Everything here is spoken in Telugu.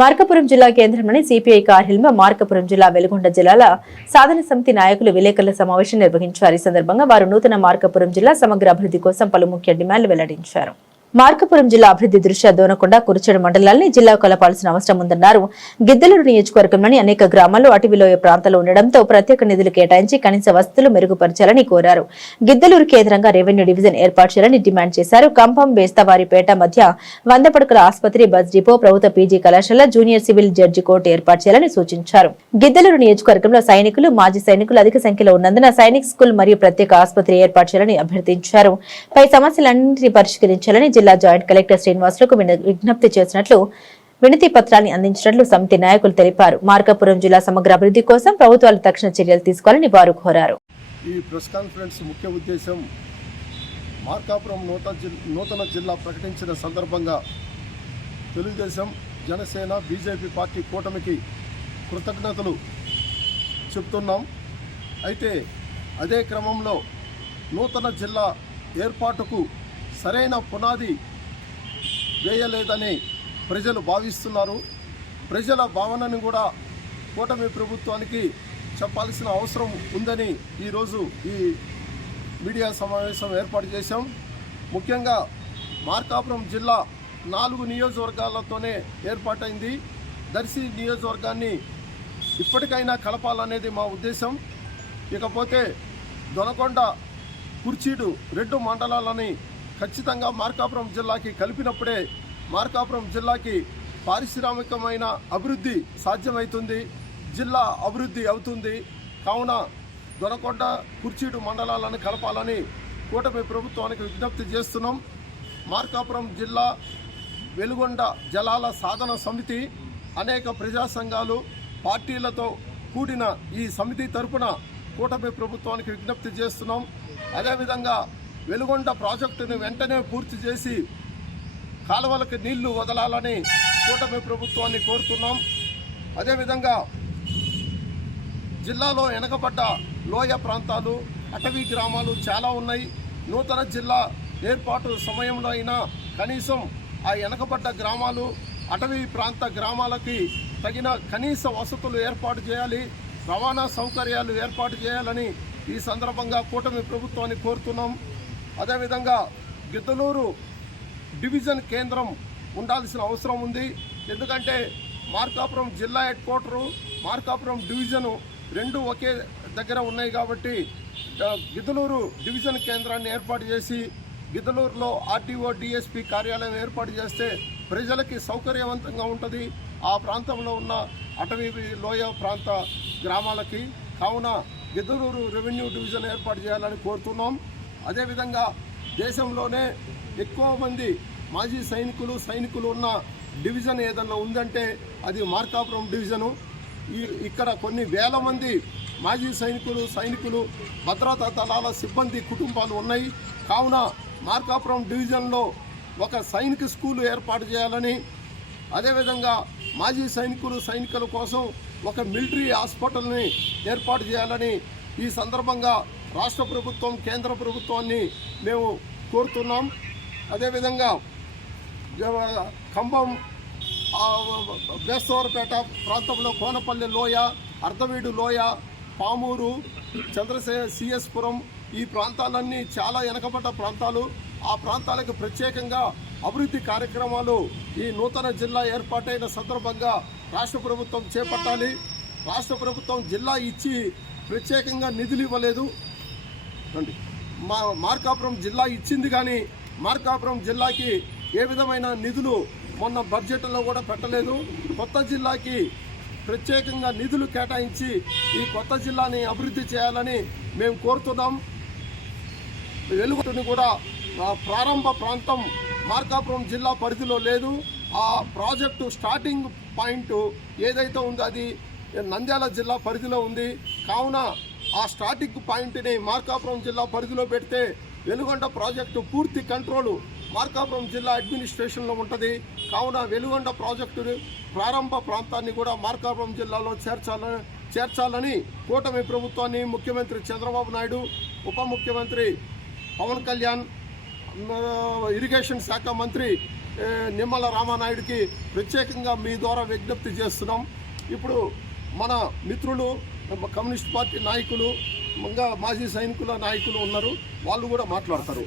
మార్కపురం జిల్లా కేంద్రంలోని సిపిఐ కార్యాలయంలో మార్కపురం జిల్లా వెలుగొండ జిల్లాల సాధన సమితి నాయకులు విలేకరుల సమావేశం నిర్వహించారు. ఈ సందర్భంగా వారు నూతన మార్కపురం జిల్లా సమగ్ర అభివృద్ధి కోసం పలు ముఖ్య డిమాండ్లు వెల్లడించారు. మార్కపురం జిల్లా అభివృద్ధి దృష్ట్యా దోనకొండ కురుచేడు మండలాన్ని జిల్లా కలపాల్సిన అవసరం ఉందన్నారు. గిద్దలూరు నియోజకవర్గంలోని అనేక గ్రామాల్లో అటవిలోయ ప్రాంతాలు ఉండడంతో ప్రత్యేక నిధులు కేటాయించి కనీస వసతులు మెరుగుపరచాలని కోరారు. గిద్దలూరు కేంద్రంగా రెవెన్యూ డివిజన్ ఏర్పాటు చేయాలని డిమాండ్ చేశారు. కంపం బేస్తవారిపేట మధ్య వంద పడకల ఆసుపత్రి బస్ డిపో ప్రభుత్వ పీజీ కళాశాల జూనియర్ సివిల్ జడ్జి కోర్టు ఏర్పాటు చేయాలని సూచించారు. గిద్దలూరు నియోజకవర్గంలో సైనికులు మాజీ సైనికులు అధిక సంఖ్యలో ఉన్నందున సైనిక్ స్కూల్ మరియు ప్రత్యేక ఆసుపత్రి ఏర్పాటు చేయాలని అభ్యర్థించారు. పై సమస్యలన్నింటినీ పరిష్కరించాలని జిల్లా జాయింట్ కలెక్టర్ శ్రీనివాసులకు విజ్ఞప్తి చేసినట్లు వినతి పత్రాన్ని అందించినట్లు సమితి నాయకులు తెలిపారు. మార్కాపురం జిల్లా సమగ్ర అభివృద్ధి కోసం ప్రభుత్వాలు తక్షణ చర్యలు తీసుకోవాలని వారు కోరారు. ఈ ప్రెస్ కాన్ఫరెన్స్ ముఖ్య ఉద్దేశం మార్కాపురం నూతన నూతన జిల్లా ప్రకటించిన సందర్భంగా తెలుగుదేశం జనసేన బీజేపీ పార్టీ కూటమికి కృతజ్ఞతలు చెప్తున్నాం. అయితే అదే క్రమంలో నూతన జిల్లా ఏర్పాటుకు సరైన పునాది వేయలేదని ప్రజలు భావిస్తున్నారు. ప్రజల భావనను కూడా కూటమి ప్రభుత్వానికి చెప్పాల్సిన అవసరం ఉందని ఈరోజు ఈ మీడియా సమావేశం ఏర్పాటు చేశాం. ముఖ్యంగా మార్కాపురం జిల్లా నాలుగు నియోజకవర్గాలతోనే ఏర్పాటైంది. దర్శి నియోజకవర్గాన్ని ఇప్పటికైనా కలపాలనేది మా ఉద్దేశం. ఇకపోతే దొనకొండ కుర్చీడు రెండు మండలాలని ఖచ్చితంగా మార్కాపురం జిల్లాకి కలిపినప్పుడే మార్కాపురం జిల్లాకి పారిశ్రామికమైన అభివృద్ధి సాధ్యమవుతుంది జిల్లా అభివృద్ధి అవుతుంది. కావున దొనకొండ కుర్చీడు మండలాలను కలపాలని కూటమి ప్రభుత్వానికి విజ్ఞప్తి చేస్తున్నాం. మార్కాపురం జిల్లా వెలుగొండ జలాల సాధన సమితి అనేక ప్రజా సంఘాలు పార్టీలతో కూడిన ఈ సమితి తరపున కూటమి ప్రభుత్వానికి విజ్ఞప్తి చేస్తున్నాం. అదేవిధంగా వెలుగొండ ప్రాజెక్టును వెంటనే పూర్తి చేసి కాలువలకు నీళ్ళు వదలాలని కూటమి ప్రభుత్వాన్ని కోరుతున్నాం. అదేవిధంగా జిల్లాలో వెనకబడ్డ లోయ ప్రాంతాలు అటవీ గ్రామాలు చాలా ఉన్నాయి. నూతన జిల్లా ఏర్పాటు సమయంలో అయినా కనీసం ఆ వెనకబడ్డ గ్రామాలు అటవీ ప్రాంత గ్రామాలకి తగిన కనీస వసతులు ఏర్పాటు చేయాలి రవాణా సౌకర్యాలు ఏర్పాటు చేయాలని ఈ సందర్భంగా కూటమి ప్రభుత్వాన్ని కోరుతున్నాం. అదేవిధంగా గిద్దలూరు డివిజన్ కేంద్రం ఉండాల్సిన అవసరం ఉంది. ఎందుకంటే మార్కాపురం జిల్లా హెడ్ క్వార్టరు మార్కాపురం డివిజను రెండు ఒకే దగ్గర ఉన్నాయి కాబట్టి గిద్దలూరు డివిజన్ కేంద్రాన్ని ఏర్పాటు చేసి గిద్దలూరులో ఆర్టీఓ డిఎస్పి కార్యాలయం ఏర్పాటు చేస్తే ప్రజలకి సౌకర్యవంతంగా ఉంటుంది. ఆ ప్రాంతంలో ఉన్న అటవీ లోయ ప్రాంత గ్రామాలకి కావున గిద్దలూరు రెవెన్యూ డివిజన్ ఏర్పాటు చేయాలని కోరుతున్నాం. అదేవిధంగా దేశంలోనే ఎక్కువ మంది మాజీ సైనికులు సైనికులు ఉన్న డివిజన్ ఏదన్నా ఉందంటే అది మార్కాపురం డివిజను. ఈ ఇక్కడ కొన్ని వేల మంది మాజీ సైనికులు సైనికులు భద్రతా దళాల సిబ్బంది కుటుంబాలు ఉన్నాయి. కావున మార్కాపురం డివిజన్లో ఒక సైనిక స్కూల్ ఏర్పాటు చేయాలని అదేవిధంగా మాజీ సైనికులు సైనికుల కోసం ఒక మిలిటరీ హాస్పిటల్ని ఏర్పాటు చేయాలని ఈ సందర్భంగా రాష్ట్ర ప్రభుత్వం కేంద్ర ప్రభుత్వాన్ని మేము కోరుతున్నాం. అదేవిధంగా జవ- ఖమ్మం బేస్తవారపేట ప్రాంతంలో కోనపల్లి లోయ అర్ధవీడు లోయ పామూరు చంద్రశే సిఎస్పురం ఈ ప్రాంతాలన్నీ చాలా వెనకబడ్డ ప్రాంతాలు. ఆ ప్రాంతాలకు ప్రత్యేకంగా అభివృద్ధి కార్యక్రమాలు ఈ నూతన జిల్లా ఏర్పాటైన సందర్భంగా రాష్ట్ర ప్రభుత్వం చేపట్టాలి. రాష్ట్ర ప్రభుత్వం జిల్లా ఇచ్చి ప్రత్యేకంగా నిధులు ఇవ్వలేదు. రండి మా మార్కాపురం జిల్లా ఇచ్చింది కానీ మార్కాపురం జిల్లాకి ఏ విధమైన నిధులు మొన్న బడ్జెట్లో కూడా పెట్టలేదు. కొత్త జిల్లాకి ప్రత్యేకంగా నిధులు కేటాయించి ఈ కొత్త జిల్లాని అభివృద్ధి చేయాలని మేము కోరుతున్నాం. వెలుగుని కూడా ప్రారంభ ప్రాంతం మార్కాపురం జిల్లా పరిధిలో లేదు. ఆ ప్రాజెక్టు స్టార్టింగ్ పాయింట్ ఏదైతే ఉందో అది నంద్యాల జిల్లా పరిధిలో ఉంది. కావున ఆ స్ట్రాటిక్ పాయింట్ని మార్కాపురం జిల్లా పరిధిలో పెడితే వెలుగొండ ప్రాజెక్టు పూర్తి కంట్రోలు మార్కాపురం జిల్లా అడ్మినిస్ట్రేషన్లో ఉంటుంది. కావున వెలుగొండ ప్రాజెక్టు ప్రారంభ ప్రాంతాన్ని కూడా మార్కాపురం జిల్లాలో చేర్చాలని చేర్చాలని కూటమి ప్రభుత్వాన్ని ముఖ్యమంత్రి చంద్రబాబు నాయుడు ఉప ముఖ్యమంత్రి పవన్ కళ్యాణ్ ఇరిగేషన్ శాఖ మంత్రి నిమ్మల రామానాయుడికి ప్రత్యేకంగా మీ ద్వారా విజ్ఞప్తి చేస్తున్నాం. ఇప్పుడు మన మిత్రులు కమ్యూనిస్ట్ పార్టీ నాయకులు ఇంకా మాజీ సైనికుల నాయకులు ఉన్నారు వాళ్ళు కూడా మాట్లాడతారు